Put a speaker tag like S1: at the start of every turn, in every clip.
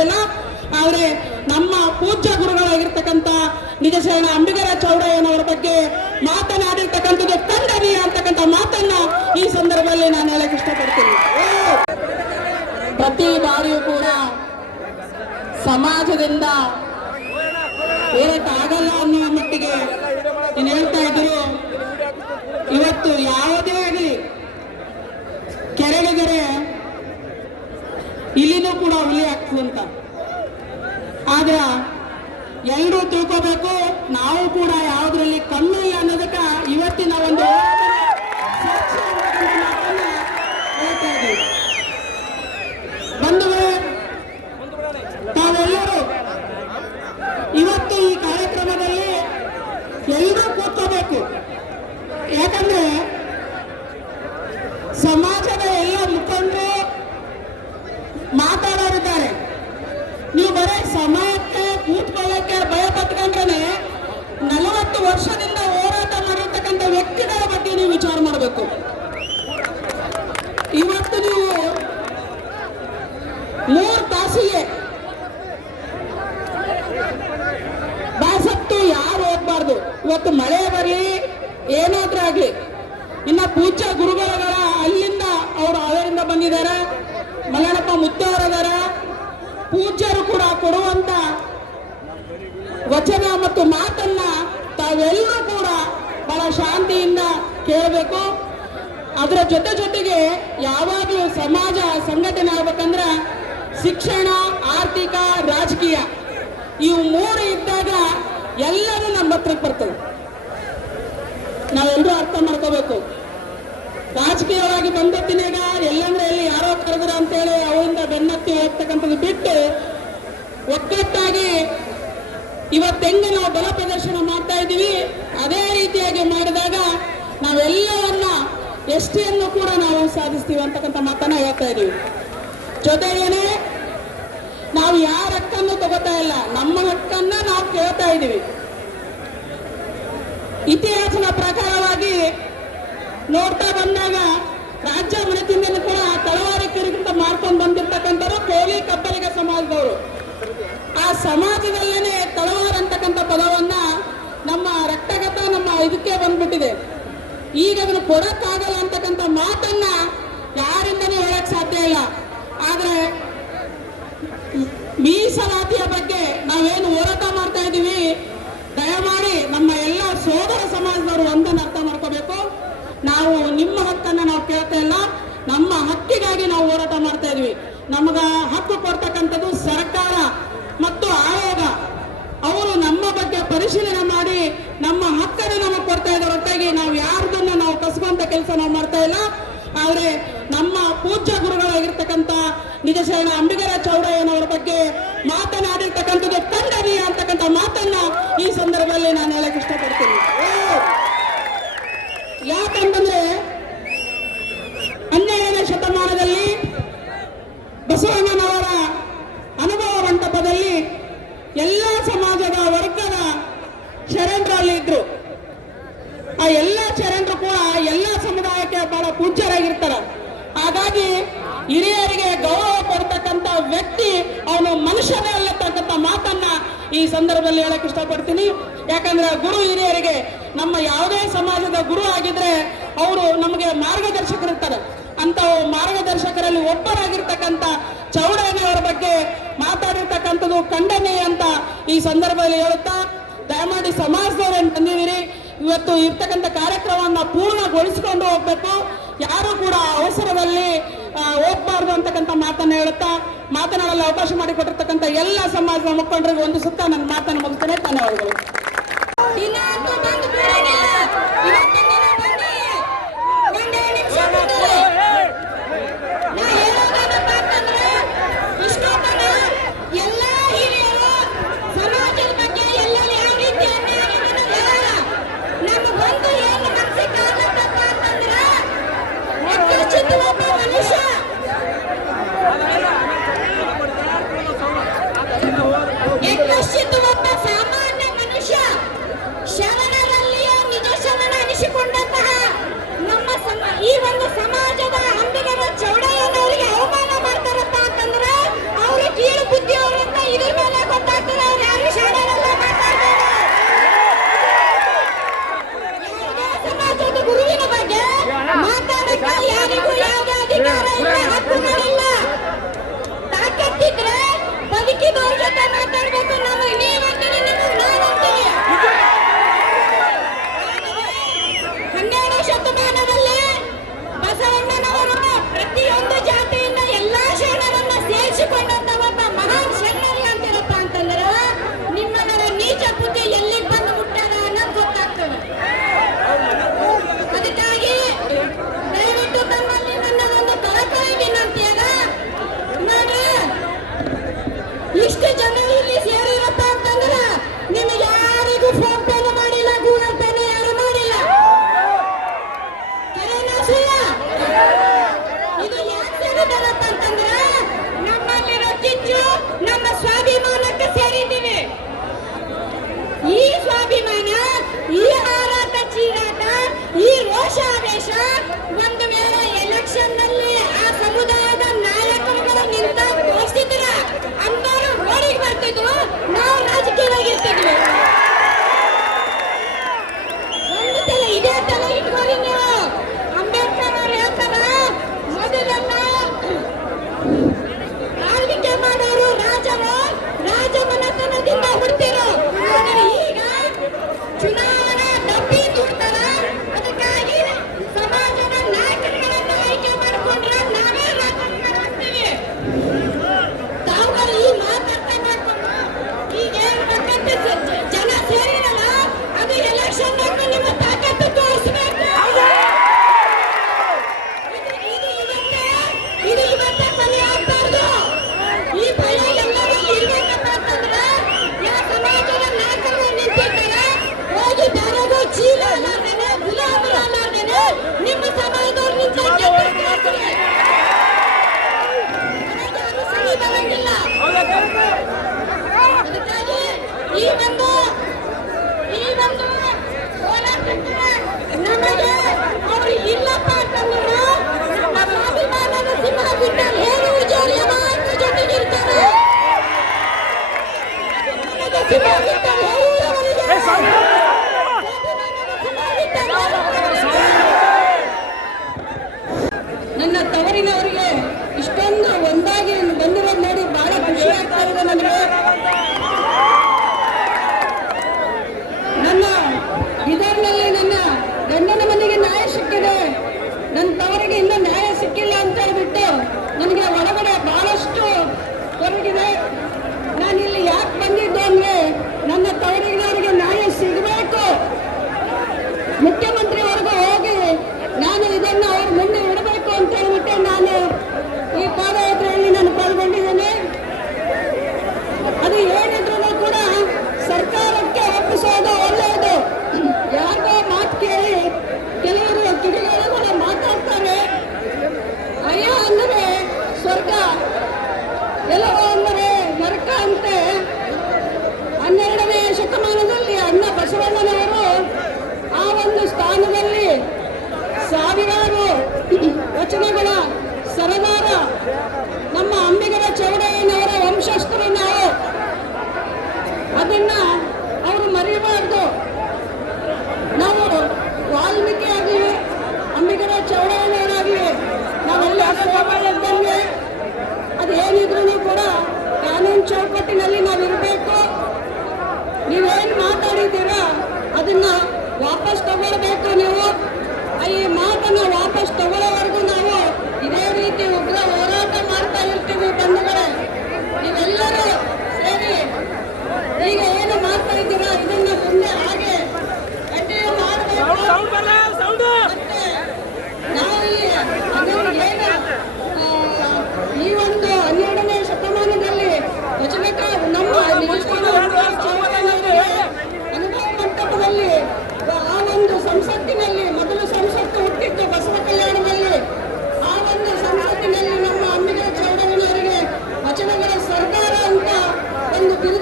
S1: ಇಲ್ಲ ಆದ್ರೆ ನಮ್ಮ ಪೂಜ್ಯ ಗುರುಗಳಾಗಿರ್ತಕ್ಕಂಥ ನಿಜಶರಣ ಅಂಬಿಗರ ಚೌಡಯ್ಯನವರ ಬಗ್ಗೆ ಮಾತನಾಡಿರ್ತಕ್ಕಂಥದ್ದು ಖಂಡನೀಯ ಅಂತಕ್ಕಂಥ ಮಾತನ್ನ ಈ ಸಂದರ್ಭದಲ್ಲಿ ನಾನು ಹೇಳಕ್ ಇಷ್ಟಪಡ್ತೀನಿ. ಪ್ರತಿ ಬಾರಿಯೂ ಕೂಡ ಸಮಾಜದಿಂದ ಆಗಲ್ಲ ಅನ್ನೋ ಮಟ್ಟಿಗೆ ನೀನು ಹೇಳ್ತಾ ಇದ್ರು, ಇವತ್ತು ಯಾವುದೇ ಆಗಲಿ ಕೆರೆಗೆರೆ ಕೂಡ ಹುಲಿ ಅಂತ. ಆದ್ರ ಎಲ್ಲರೂ ತಿಳ್ಕೋಬೇಕು, ನಾವು ಕೂಡ ಯಾವ್ದ್ರಲ್ಲಿ ಕಮ್ಮಿ ಇಲ್ಲ ಅನ್ನೋದಕ್ಕ ಇವತ್ತಿನ ಒಂದು ಇವತ್ತು ಈ ಕಾರ್ಯಕ್ರಮದಲ್ಲಿ ಎಲ್ಲರೂ ಕೂತ್ಕೋಬೇಕು. ಯಾಕಂದ್ರೆ ಸಮಾಜದ ಎಲ್ಲ ಮುಖಂಡರು ಮಾತಾಡೋರಿದ್ದಾರೆ ನೀವು ಬರೀ ಸಮಯಕ್ಕೆ ಕೂತ್ಕೊಳ್ಳಕ್ಕೆ ಭಯ ಪಟ್ಕೊಂಡ್ರೆ ನಲವತ್ತು ವರ್ಷದಿಂದ ಹೋರಾಟ ಮಾಡಿರ್ತಕ್ಕಂಥ ವ್ಯಕ್ತಿಗಳ ಬಗ್ಗೆ ನೀವು ವಿಚಾರ ಮಾಡಬೇಕು. ಇವತ್ತು ನೀವು ಮೂರು ತಾಸಿಗೆ ಬಾಸತ್ತು ಯಾರು ಹೋಗ್ಬಾರ್ದು? ಇವತ್ತು ಮಳೆ ಬರಲಿ ಏನಾದ್ರೂ ಆಗ್ಲಿ. ಇನ್ನ ಪೂಜ್ಯ ಗುರುಗಳ ಅಲ್ಲಿಂದ ಅವರು ಅವರಿಂದ ಬಂದಿದ್ದಾರೆ ಮಲ್ಲಣ್ಣಪ್ಪ ಮುತ್ತವರದಾರ ಪೂಜ್ಯರು ಕೂಡ ಕೊಡುವಂತ ವಚನ ಮತ್ತು ಮಾತನ್ನ ತಾವೆಲ್ಲರೂ ಕೂಡ ಬಹಳ ಶಾಂತಿಯಿಂದ ಕೇಳಬೇಕು. ಅದರ ಜೊತೆ ಜೊತೆಗೆ ಯಾವಾಗಲೂ ಸಮಾಜ ಸಂಘಟನೆ ಆಗ್ಬೇಕಂದ್ರ ಶಿಕ್ಷಣ, ಆರ್ಥಿಕ, ರಾಜಕೀಯ, ಇವು ಮೂರು ಇದ್ದಾಗ ಎಲ್ಲರೂ ನಮ್ಮ ಹತ್ರಕ್ಕೆ ಬರ್ತದೆ ನಾವೆಲ್ಲರೂ ಅರ್ಥ ಮಾಡ್ಕೋಬೇಕು. ರಾಜಕೀಯವಾಗಿ ಬಂದತ್ತಿನಾಗ ಎಲ್ಲಂದ್ರೆ ಎಲ್ಲಿ ಯಾರೋ ಕರೆದ್ರ ಅಂತೇಳಿ ಅವರಿಂದ ಬೆನ್ನತ್ತಿ ಹೋಗ್ತಕ್ಕಂಥದ್ದು ಬಿಟ್ಟು ಒಕ್ಕಟ್ಟಾಗಿ ಇವತ್ತೆಂಗೆ ನಾವು ಬಲ ಪ್ರದರ್ಶನ ಮಾಡ್ತಾ ಇದ್ದೀವಿ. ಅದೇ ರೀತಿಯಾಗಿ ಮಾಡಿದಾಗ ನಾವೆಲ್ಲವನ್ನ ಎಷ್ಟಿಯನ್ನು ಕೂಡ ನಾವು ಸಾಧಿಸ್ತೀವಿ ಅಂತಕ್ಕಂಥ ಮಾತನ್ನ ಹೇಳ್ತಾ ಇದೀವಿ ಜೊತೆಗೇನೆ, ನಾವು ಯಾರ ಹಕ್ಕನ್ನು ತಗೋತಾ ಇಲ್ಲ, ನಮ್ಮ ಹಕ್ಕನ್ನ ನಾವು ಕೇಳ್ತಾ ಇದ್ದೀವಿ. ಇತಿಹಾಸದ ಪ್ರಕಾರವಾಗಿ ನೋಡ್ತಾ ಬಂದಾಗ ರಾಜ್ಯ ಮನೆತಿಂದನೂ ಕೂಡ ತಳವಾರಿಕರಿಗಿಂತ ಮಾಡ್ಕೊಂಡು ಬಂದಿರ್ತಕ್ಕಂಥವ್ರು ಕೋಲಿ ಕಬ್ಬಲಿಗ ಸಮಾಜದವರು. ಆ ಸಮಾಜದಲ್ಲೇನೆ ತಳವಾರ ಅಂತಕ್ಕಂಥ ಪದವನ್ನ ನಮ್ಮ ರಕ್ತಗತ, ನಮ್ಮ ಇದಕ್ಕೆ ಬಂದ್ಬಿಟ್ಟಿದೆ. ಈಗ ಅದನ್ನು ಕೊಡಕ್ಕಾಗಲ್ಲ ಅಂತಕ್ಕಂಥ ಮಾತನ್ನ ಯಾರಿಂದನೂ ಹೇಳಕ್ ಸಾಧ್ಯ ಇಲ್ಲ. ಆದ್ರೆ ಮೀಸಲಾತಿಯ ಬಗ್ಗೆ ನಾವೇನು ಹೋರಾಟ ಮಾಡ್ತಾ ಇದ್ದೀವಿ, ದಯಮಾಡಿ ನಮ್ಮ ಎಲ್ಲ ಸೋದರ ಸಮಾಜದವರು ಒಂದನ್ನು ಅರ್ಥ ಮಾಡ್ಕೋಬೇಕು. ನಾವು ನಿಮ್ಮ ಹಕ್ಕನ್ನ ನಾವು ಕೇಳ್ತಾ ಇಲ್ಲ, ನಮ್ಮ ಹಕ್ಕಿಗಾಗಿ ನಾವು ಹೋರಾಟ ಮಾಡ್ತಾ ಇದ್ವಿ ನಮಗ ಹಕ್ಕು ಕೊಡ್ತಕ್ಕಂಥದ್ದು ಸರ್ಕಾರ ಮತ್ತು ಆಯೋಗ ಅವರು ನಮ್ಮ ಬಗ್ಗೆ ಪರಿಶೀಲನೆ ಮಾಡಿ ನಮ್ಮ ಹಕ್ಕನ್ನು ನಮಗೆ ಕೊಡ್ತಾ ಇದ್ದಾರೆ ಹೊರತಾಗಿ ನಾವು ಯಾರ್ದನ್ನ ನಾವು ಕಸ್ಕೊಂತ ಕೆಲಸ ನಾವು ಮಾಡ್ತಾ ಇಲ್ಲ ಆದ್ರೆ ನಮ್ಮ ಪೂಜ್ಯ ಗುರುಗಳಾಗಿರ್ತಕ್ಕಂಥ ನಿಜಶರಣ ಅಂಬಿಗರ ಚೌಡಯ್ಯನವರ ಬಗ್ಗೆ ಮಾತನಾಡಿರ್ತಕ್ಕಂಥದ್ದು ಖಂಡನೀಯ ಅಂತಕ್ಕಂಥ ಮಾತನ್ನ ಈ ಸಂದರ್ಭದಲ್ಲಿ ನಾನು ಹೇಳಕ್ ಇಷ್ಟಪಡ್ತೀನಿ. ಯಾಕಂತಂದ್ರೆ, ಹನ್ನೆರಡನೇ ಶತಮಾನದಲ್ಲಿ ಬಸವಣ್ಣನವರ ಸಂದರ್ಭದಲ್ಲಿ ಹೇಳಕ್ ಇಷ್ಟಪಡ್ತೀನಿ. ಯಾಕಂದ್ರೆ ಗುರು ಹಿರಿಯರಿಗೆ ನಮ್ಮ ಯಾವುದೇ ಸಮಾಜದ ಗುರು ಆಗಿದ್ರೆ ಅವರು ನಮಗೆ ಮಾರ್ಗದರ್ಶಕರಿರ್ತಾರೆ ಅಂತ ಮಾರ್ಗದರ್ಶಕರಲ್ಲಿ ಒಬ್ಬರಾಗಿರ್ತಕ್ಕಂಥ ಚೌಡಯ್ಯನವರ ಬಗ್ಗೆ
S2: ಮಾತಾಡಿರ್ತಕ್ಕಂಥದ್ದು ಖಂಡನೆ ಅಂತ ಈ ಸಂದರ್ಭದಲ್ಲಿ ಹೇಳುತ್ತಾ, ದಯಮಾಡಿ ಸಮಾಜದವ್ರನ್ನ ತಂದಿದ್ದೀರಿ ಇವತ್ತು ಇರ್ತಕ್ಕಂಥ ಕಾರ್ಯಕ್ರಮವನ್ನು ಪೂರ್ಣಗೊಳಿಸಿಕೊಂಡು ಹೋಗ್ಬೇಕು. ಯಾರು ಕೂಡ ಅವಸರದಲ್ಲಿ ಹೋಗ್ಬಾರ್ದು ಅಂತಕ್ಕಂಥ ಮಾತನ್ನು ಹೇಳುತ್ತಾ ಮಾತನಾಡಲು ಅವಕಾಶ ಮಾಡಿಕೊಟ್ಟಿರ್ತಕ್ಕಂಥ ಎಲ್ಲ ಸಮಾಜದ ಮುಖಂಡರಿಗೆ ಒಂದು ಸುತ್ತ ನನ್ನ ಮಾತನ್ನು ಮುಗಿಸ್ತೇನೆ. ಧನ್ಯವಾದಗಳು.
S3: கையில் ஒரு ಎಲ್ಲರೂ ಅಂದರೆ ನರಕ ಅಂತೆ. ಹನ್ನೆರಡನೇ ಶತಮಾನದಲ್ಲಿ ಅಣ್ಣ ಬಸವಣ್ಣನವರು ಆ ಒಂದು ಸ್ಥಾನದಲ್ಲಿ ಸಾವಿರಾರು ವಚನಗಳ ಸರದಾರ ನಮ್ಮ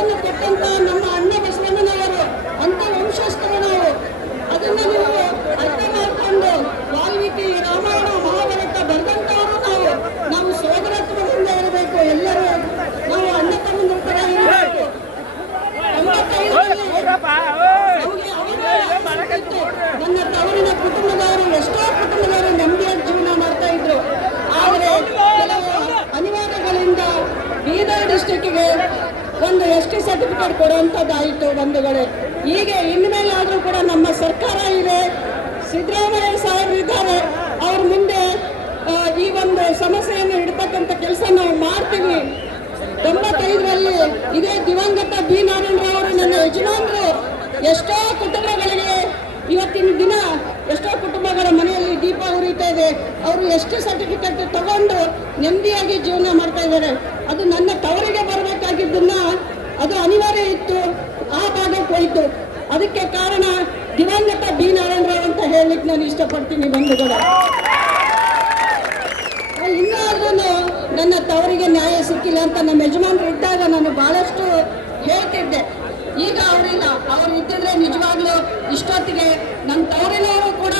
S3: ಒಂದು ಬಿರುದನ್ನು ಕೊಟ್ಟಂತ ನಮ್ಮ ಅಣ್ಣ ಬಸವಣ್ಣನವರು ಅಂತ ವಂಶಸ್ಥರು ನಾವು ಅದನ್ನು ನೀವು ಅರ್ಥ ಮಾಡಿಕೊಂಡು ವಾಲ್ಮೀಕಿ ರಾಮಾಯಣ ಮಹಾಭಾರತ ಬರೆದಂತವರು ನಾವು ನಾವು ಸೋದರತ್ವದಿಂದ ಇರಬೇಕು ಎಲ್ಲರೂ ನಾವು ಅಣ್ಣ ತಮ್ಮಂದ್ರ ತರ ಇರಬೇಕು ಎಂಬತ್ತೈದರಲ್ಲಿ ನಮ್ಗೆ ಅವಮಾನ ಆಗ್ತಿತ್ತು. ನನ್ನ ತವರಿನ ಕುಟುಂಬದವರು ಎಷ್ಟೋ ಕುಟುಂಬದವರು ನೆಮ್ಮದಿಯಾಗಿ ಜೀವನ ಮಾಡ್ತಾ ಇದ್ರು ಆದರೆ ಕೆಲವು ಅನಿವಾರ್ಯಗಳಿಂದ ಬೀದರ್ ಡಿಸ್ಟಿಕ್ಗೆ ಒಂದು ಎಸ್ ಟಿ ಸರ್ಟಿಫಿಕೇಟ್ ಕೊಡುವಂಥದ್ದಾಯಿತು ಬಂಧುಗಳೇ. ಹೀಗೆ ಇನ್ಮೇಲಾದರೂ ಕೂಡ ನಮ್ಮ ಸರ್ಕಾರ ಇದೆ. ಸಿದ್ದರಾಮಯ್ಯ ಸಾಹೇಬ್ ಇದ್ದಾರೆ. ಅವ್ರ ಮುಂದೆ ಈ ಒಂದು ಸಮಸ್ಯೆಯನ್ನು ಇಡ್ತಕ್ಕಂಥ ಕೆಲಸ ನಾವು ಮಾಡ್ತೀವಿ. ತೊಂಬತ್ತೈದರಲ್ಲಿ ಇದೇ ದಿವಂಗತ ಬಿ ನಾರಾಯಣರಾವ್ ನನ್ನ ಯಜಮಾನರು. ಎಷ್ಟೋ ಕುಟುಂಬಗಳಿಗೆ ಇವತ್ತಿನ ದಿನ ಎಷ್ಟೋ ಕುಟುಂಬಗಳ ಮನೆಯಲ್ಲಿ ದೀಪ ಉರಿತಾ ಇದೆ. ಅವರು ಎಷ್ಟು ಸರ್ಟಿಫಿಕೇಟ್ ತಗೊಂಡು ನೆಮ್ಮದಿಯಾಗಿ ಜೀವನ ಮಾಡ್ತಾ ಇದ್ದಾರೆ. ಅದು ನನ್ನ ತವರಿಗೆ ಬರಬೇಕಾಗಿದ್ದನ್ನ ಅದು ಅನಿವಾರ್ಯ ಇತ್ತು. ಆ ಭಾಗಕ್ಕೆ ಹೋಯಿತು. ಅದಕ್ಕೆ ಕಾರಣ ದಿವಂಗತ ಬಿ ನಾರಾಯಣರಾವ್ ಅಂತ ಹೇಳಲಿಕ್ಕೆ ನಾನು ಇಷ್ಟಪಡ್ತೀನಿ ಬಂಧುಗಳು. ಇನ್ನಾದ್ರೂ ನನ್ನ ತವರಿಗೆ ನ್ಯಾಯ ಸಿಕ್ಕಿಲ್ಲ ಅಂತ ನಮ್ಮ ಯಜಮಾನ್ರು ಇದ್ದಾಗ ನಾನು ಬಹಳಷ್ಟು ಹೇಳ್ತಿದ್ದೆ. ಈಗ ಅವರಿಲ್ಲ. ಅವ್ರು ಇದ್ದಿದ್ರೆ ನಿಜವಾಗ್ಲೂ ಇಷ್ಟೊತ್ತಿಗೆ ನನ್ನ ತವರಿನವರು ಕೂಡ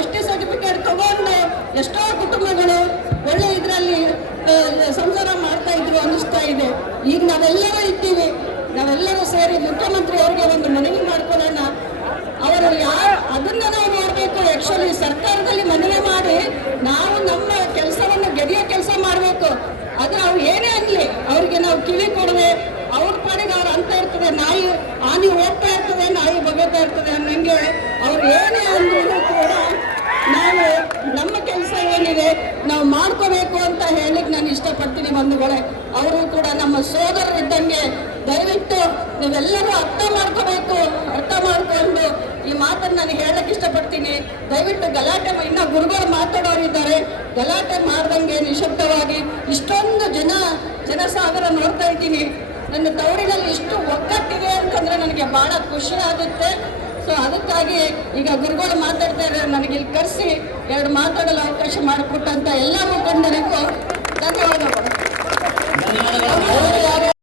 S3: ಎಷ್ಟೇ ಸರ್ಟಿಫಿಕೇಟ್ ತಗೊಂಡು ಎಷ್ಟೋ ಕುಟುಂಬಗಳು ಒಳ್ಳೆ ಇದರಲ್ಲಿ ಸಂಸಾರ ಮಾಡ್ತಾ ಇದ್ರು ಅನ್ನಿಸ್ತಾ ಇದೆ. ಈಗ ನಾವೆಲ್ಲರೂ ಇದ್ದೀವಿ. ನಾವೆಲ್ಲರೂ ಸೇರಿ ಮುಖ್ಯಮಂತ್ರಿ ಅವರಿಗೆ ಒಂದು ಮನವಿ ಮಾಡ್ಕೊಳ್ಳೋಣ. ಅವರು ಯಾರು, ಅದನ್ನ ನಾವು ಮಾಡಬೇಕು ಆಕ್ಚುಲಿ ಸರ್ಕಾರದಲ್ಲಿ ಮನವಿ ಮಾಡಿ ನಾವು ನಮ್ಮ ಕೆಲಸವನ್ನು ಗೆದಿಯೋ ಕೆಲಸ ಮಾಡಬೇಕು ಅದು ಅವ್ರು ಏನೇ ಆಗಲಿ ಅವ್ರಿಗೆ ನಾವು ಕಿವಿ ಕೊಡದೆ ಅವ್ರ ಪಾಡಿಗೆ ಅವ್ರು ಅಂತ ಇರ್ತದೆ ಆನಿ ಹೋಗ್ತಾ ಇರ್ತದೆ ನಾಯಿ ಬಗೆತಾ ಇರ್ತದೆ ಅನ್ನಂಗೆ ಅವ್ರು ಏನೇ ಅಂದ್ರೂ ಕೂಡ ನಾವು ನಮ್ಮ ಕೆಲಸ ಏನಿದೆ, ನಾವು ಮಾಡ್ಕೋಬೇಕು ಅಂತ ಹೇಳಿಕ್ ನಾನು ಇಷ್ಟಪಡ್ತೀನಿ ಬಂಧುಗಳೇ. ಅವರು ಕೂಡ ನಮ್ಮ ಸೋದರರಿದ್ದಂಗೆ ದಯವಿಟ್ಟು ನೀವೆಲ್ಲರೂ ಅರ್ಥ ಮಾಡ್ಕೋಬೇಕು, ಅರ್ಥ ಮಾಡ್ಕೊಂಡು ಈ ಮಾತನ್ನ ನಾನು ಹೇಳಕ್ ಇಷ್ಟಪಡ್ತೀನಿ. ದಯವಿಟ್ಟು ಗಲಾಟೆ ಇನ್ನ ಗುರುಗಳು ಮಾತಾಡೋರಿದ್ದಾರೆ. ಗಲಾಟೆ ಮಾಡ್ದಂಗೆ ನಿಶಬ್ದವಾಗಿ ಇಷ್ಟೊಂದು ಜನ, ಜನಸಾಗರ ನೋಡ್ತಾ ಇದ್ದೀನಿ. ನನ್ನ ತವರಿನಲ್ಲಿ ಇಷ್ಟು ಒಗ್ಗಟ್ಟಿದೆ ಅಂತಂದ್ರೆ ನನಗೆ ಬಹಳ ಖುಷಿ ಆಗುತ್ತೆ. ಸೊ ಅದಕ್ಕಾಗಿ ಈಗ ಗುರುಗಳು ಮಾತಾಡ್ತಾ ಇದ್ದಾರೆ. ನನಗೆ ಇಲ್ಲಿ ಕರೆಸಿ ಎರಡು ಮಾತಾಡಲು ಅವಕಾಶ ಮಾಡಿಕೊಟ್ಟಂತ ಎಲ್ಲ ಮುಖಂಡರಿಗೂ
S4: ಧನ್ಯವಾದಗಳು.